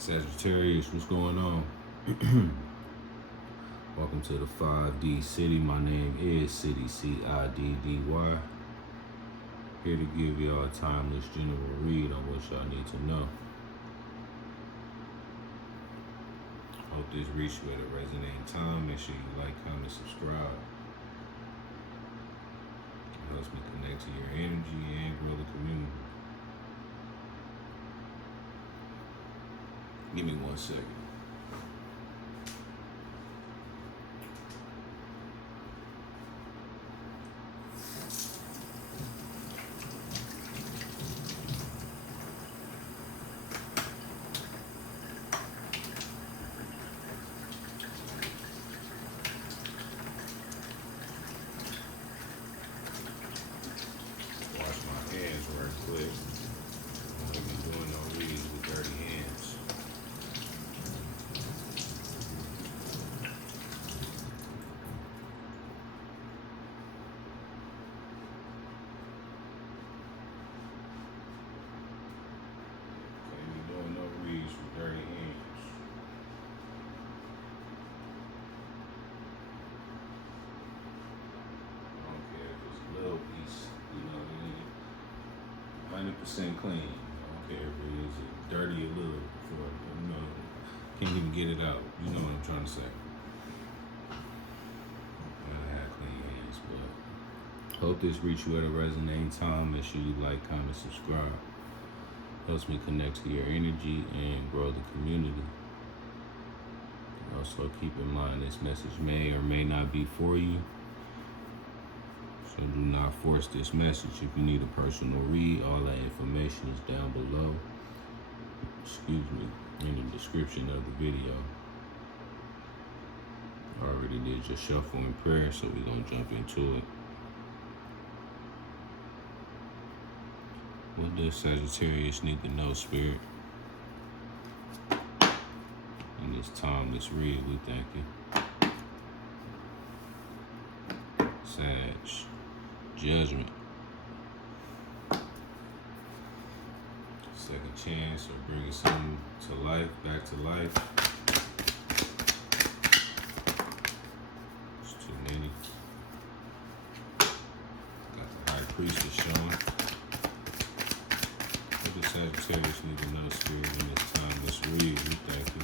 Sagittarius, what's going on? Welcome to the 5D City. My name is CIDDY, CIDDY. Here to give y'all a timeless general read on what y'all need to know. Hope this reached you at a resonating time. Make sure you like, comment, subscribe. It helps me connect to your energy and grow the community. Give me 1 second. Wash my hands right quick. I ain't been doing no readings with dirty hands. Dirty hands. I don't care if it's a little piece, you know what I mean? 100% clean. I don't care if it is dirty a little before, you know, can't even get it out. You know what I'm trying to say. I have clean hands, but hope this reached you at a resonating time. Make sure you like, comment, subscribe. Helps me connect to your energy and grow the community. Also keep in mind this message may or may not be for you. So do not force this message. If you need a personal read, all that information is down below. In the description of the video. I already did your shuffle in prayer, so we're gonna jump into it. What does Sagittarius need to know, Spirit? In this timeless read, we thank you. Sag, judgment. Second chance of bringing something to life, back to life. It's too many. Got the High Priestess showing. What does Sagittarius need to know, Spirit, in this timeless read? We thank you.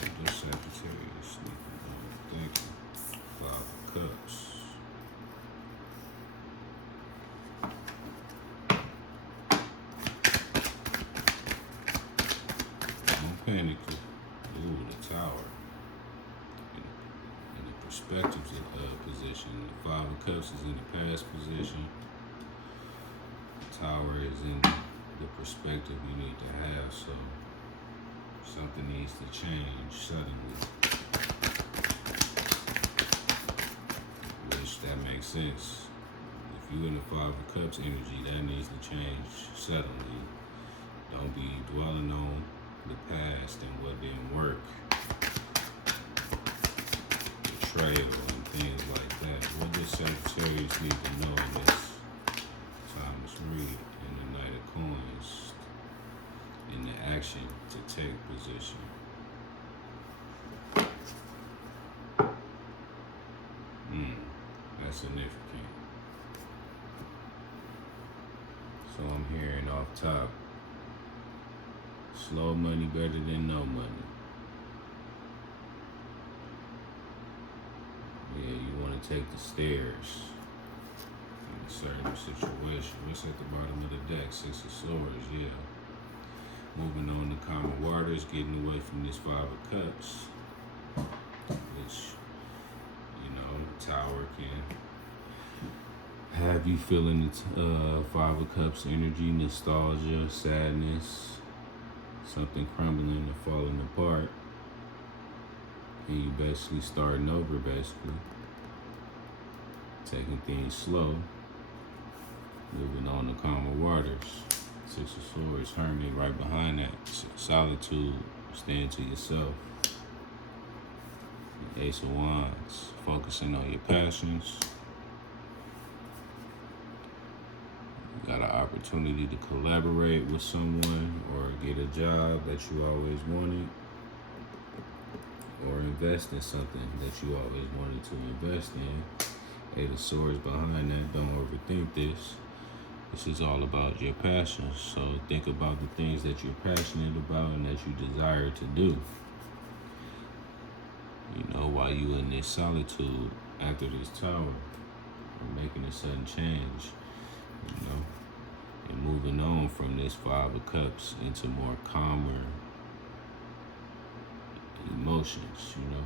What does Sagittarius need to know? Thank you. 5 of Cups. Panic. Ooh, the Tower. In the perspective position. The 5 of Cups is in the past position. The Tower is in the perspective you need to have, so something needs to change suddenly. Which that makes sense. If you're in the 5 of Cups energy, that needs to change suddenly. Don't be dwelling on the past and what didn't work, betrayal and things like that. What does Sagittarius need to know in this timeless read? In the Knight of Coins, in the action to take position. That's significant. So I'm hearing off top. Slow money better than no money. Yeah, you want to take the stairs in a certain situation. What's at the bottom of the deck? 6 of Swords, yeah. Moving on to calmer waters, getting away from this 5 of Cups. Which, you know, the Tower can have you feeling the 5 of Cups energy, nostalgia, sadness. Something crumbling and falling apart, and you basically starting over, taking things slow, moving on to calmer waters. 6 of Swords, Hermit right behind that. Solitude, staying to yourself. Ace of Wands, focusing on your passions. You got an opportunity to collaborate with someone or get a job that you always wanted, or invest in something that you always wanted to invest in. Eight of Swords behind that. Don't overthink this. This is all about your passions. So think about the things that you're passionate about and that you desire to do. You know, while you in this solitude after this tower, or making a sudden change, you know, and moving on from this Five of Cups into more calmer emotions, you know,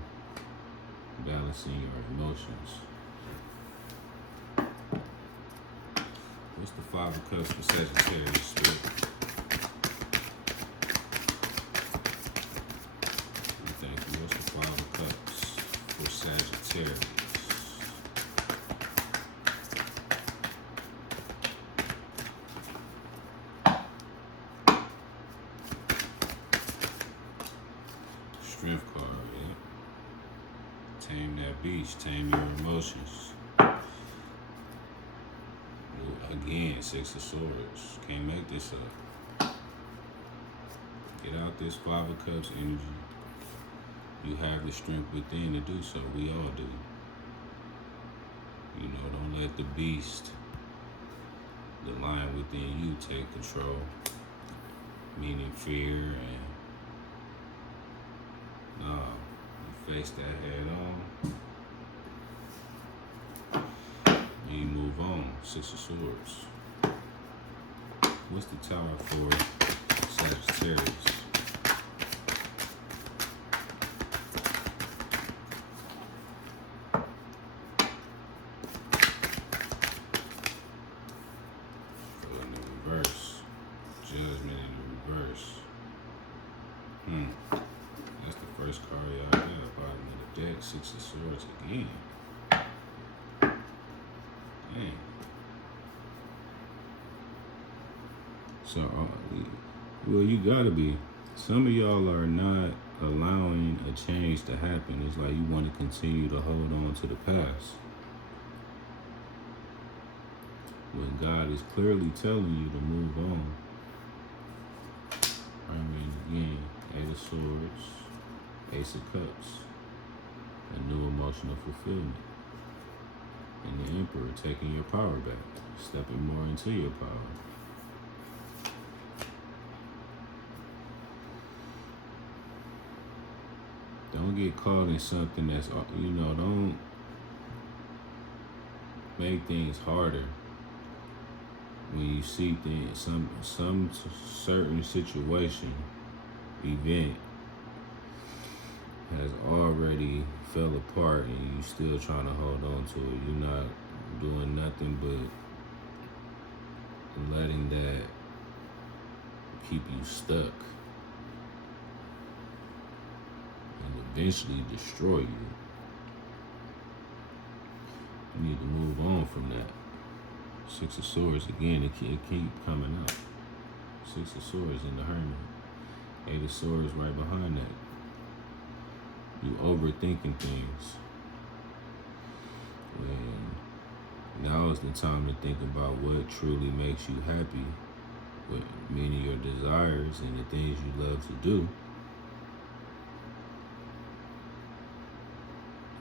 balancing your emotions. What's the Five of Cups for Sagittarius spirit? Thank you. What's the Five of Cups for Sagittarius? Strength card, yeah. Tame that beast, tame your emotions. Again, Six of Swords. Can't make this up. Get out this Five of Cups energy. You have the strength within to do so. We all do. You know, don't let the beast, the lion within you, take control. Meaning fear and you face that head on. You move on. Six of Swords. What's the Tower for Sagittarius? So in the reverse. Judgment in the reverse. That's the first card y'all got. Bottom of the deck. Six of Swords again. Dang. So, well, you gotta be. Some of y'all are not allowing a change to happen. It's like you want to continue to hold on to the past, when God is clearly telling you to move on. I mean, again, Eight of Swords, Ace of Cups, a new emotional fulfillment. And the Emperor taking your power back, stepping more into your power. Don't get caught in something that's, you know, don't make things harder when you see things, some certain situation, event has already fell apart and you still trying to hold on to it. You're not doing nothing but letting that keep you stuck and eventually destroy you. You need to move on from that. Six of Swords, again, it keep coming up. Six of Swords in the Hermit. Eight of Swords right behind that. You overthinking things. And now is the time to think about what truly makes you happy, what meaning your desires and the things you love to do.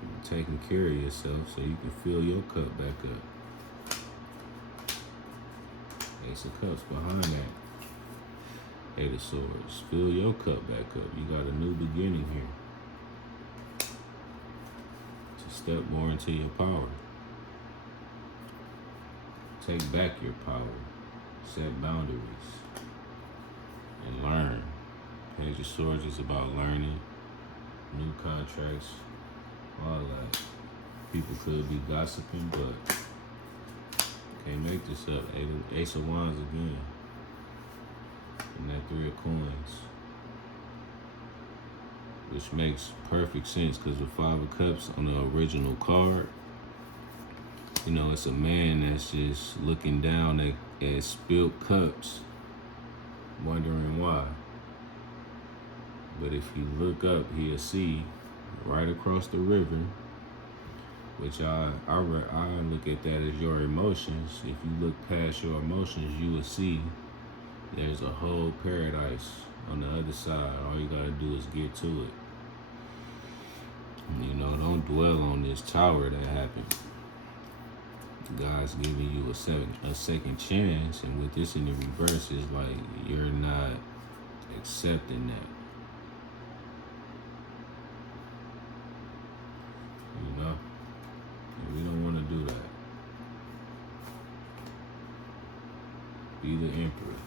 And taking care of yourself so you can fill your cup back up. Ace of Cups behind that. Eight of Swords. Fill your cup back up. You got a new beginning here. Step more into your power. Take back your power. Set boundaries. And learn. Page of Swords is about learning. New contracts. All that. People could be gossiping, but can't make this up. Ace of Wands again. And that Three of Coins. Which makes perfect sense because the Five of Cups on the original card, you know, it's a man that's just looking down at spilled cups, wondering why. But if you look up, he'll see right across the river, which I look at that as your emotions. If you look past your emotions, you will see there's a whole paradise on the other side. All you gotta do is get to it. You know, don't dwell on this tower that happened. God's giving you a second chance, and with this in the reverse is like you're not accepting that. You know? And we don't want to do that. Be the emperor.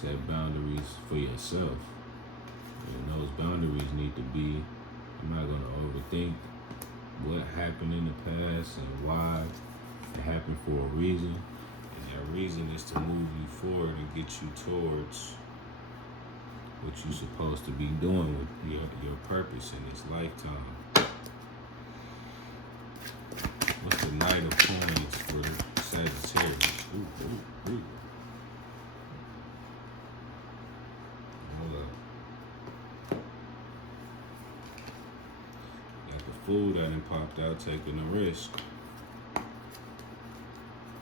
Set boundaries for yourself. And those boundaries need to be, I'm not going to overthink what happened in the past and why it happened for a reason. And that reason is to move you forward and get you towards what you're supposed to be doing with your purpose in this lifetime. What's the Knight of Coins for Sagittarius? Ooh. Hold up. Got the Fool that done popped out taking a risk.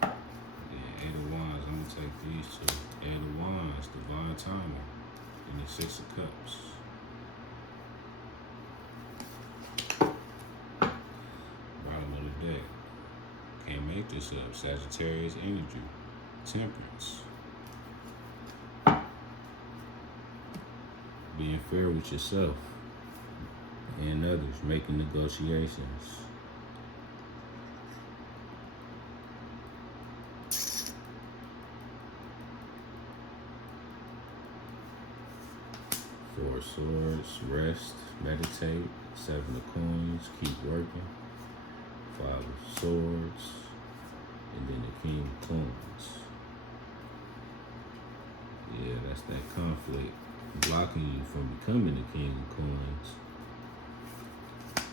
Yeah, Eight of Wands. I'm gonna take these two. Eight of Wands, divine timing, and the Six of Cups. Bottom of the deck. Can't make this up. Sagittarius energy. Temperance. Being fair with yourself and others. Making negotiations. Four of Swords. Rest. Meditate. Seven of Coins. Keep working. Five of Swords. And then the King of Coins. Yeah, that's that conflict blocking you from becoming the King of Coins.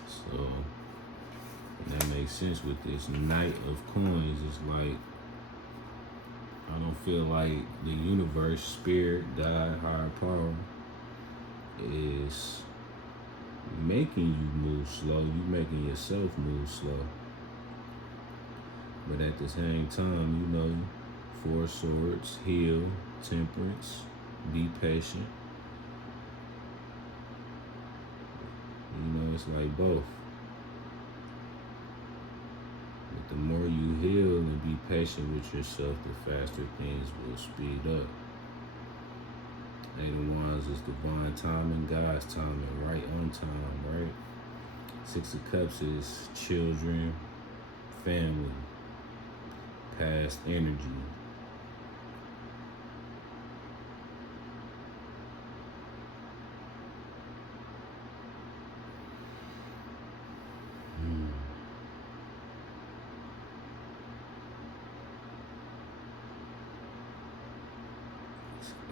So, and that makes sense with this Knight of Coins. It's like, I don't feel like the universe, spirit, God, higher power is making you move slow. You making yourself move slow. But at the same time, you know, Four of Swords, heal, temperance, be patient. You know, it's like both. But the more you heal and be patient with yourself, the faster things will speed up. Eight of Wands is divine timing, God's timing, right on time, right? Six of Cups is children, family, past energy.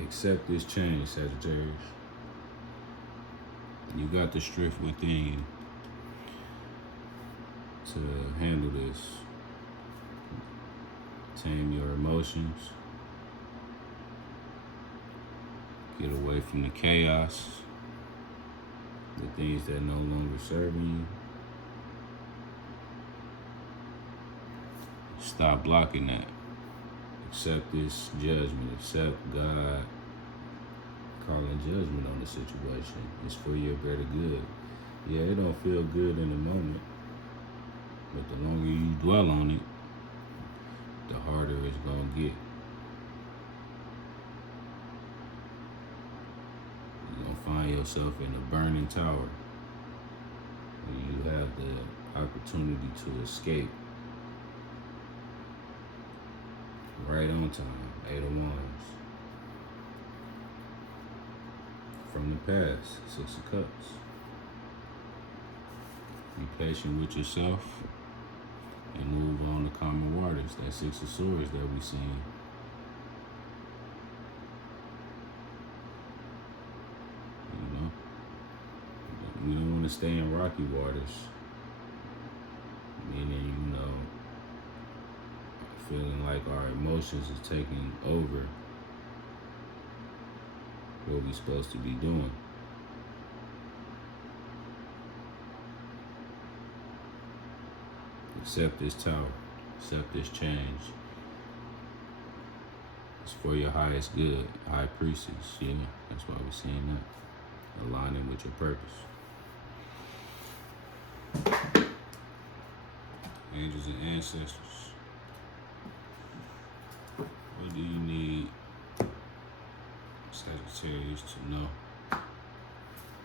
Accept this change, Sagittarius. You got the strength within you to handle this. Tame your emotions. Get away from the chaos, the things that no longer serve you. Stop blocking that. Accept this judgment. Accept God calling judgment on the situation. It's for your better good. Yeah, it don't feel good in the moment, but the longer you dwell on it, the harder it's gonna get. You're gonna find yourself in a burning tower when you have the opportunity to escape. Right on time, Eight of Wands. From the past, Six of Cups. Be patient with yourself and move on to calmer waters. That Six of Swords that we seen. You know? We don't want to stay in rocky waters. Meaning, you know, feeling like our emotions are taking over what we're supposed to be doing. Accept this tower. Accept this change. It's for your highest good. High priestess, yeah. That's why we're seeing that. Aligning with your purpose. Angels and ancestors. What do you need Sagittarius to know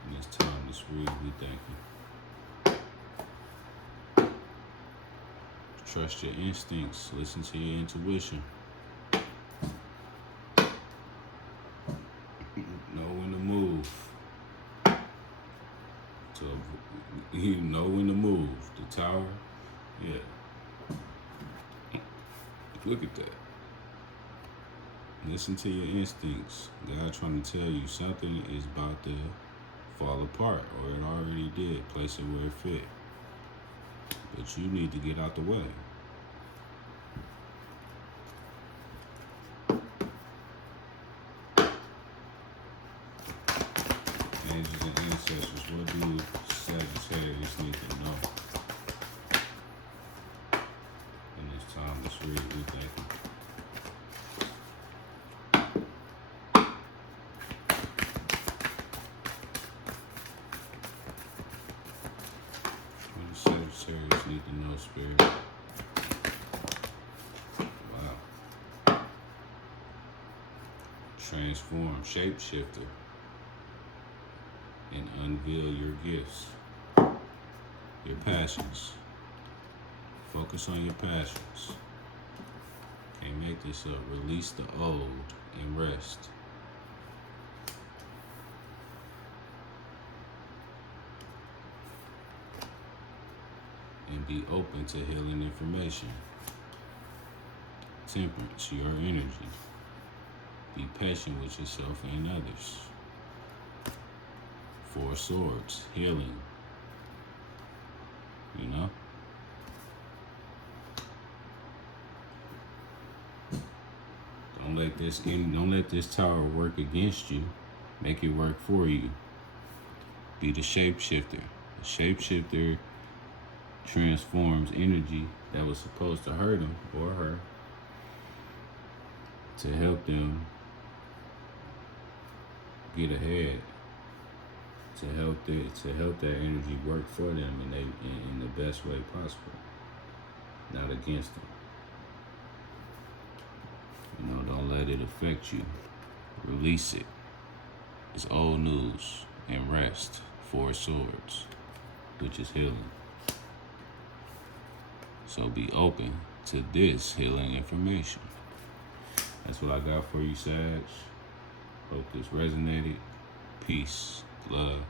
in this timeless read? We thank you. Trust your instincts. Listen to your intuition. Know when to move. So you know when to move. The tower, yeah. Look at that. Listen to your instincts. God trying to tell you something is about to fall apart, or it already did. Place it where it fit. But you need to get out the way. Angels and ancestors, what do Sagittarius need to know in this timeless read? We thank you. What does Sagittarius need to know, Spirit? Wow. Transform, shapeshifter, and unveil your gifts, your passions. Focus on your passions. Can't make this up. Release the old and rest. And be open to healing information. Temperance, your energy. Be patient with yourself and others. Four Swords, healing. You know? Don't let this tower work against you. Make it work for you. Be the shapeshifter. The shapeshifter transforms energy that was supposed to hurt him or her to help them get ahead. To help that energy work for them in the best way possible, not against them. You know, don't let it affect you. Release it. It's old news and rest. Four Swords, which is healing. So be open to this healing information. That's what I got for you, Sag. Hope this resonated. Peace. Love.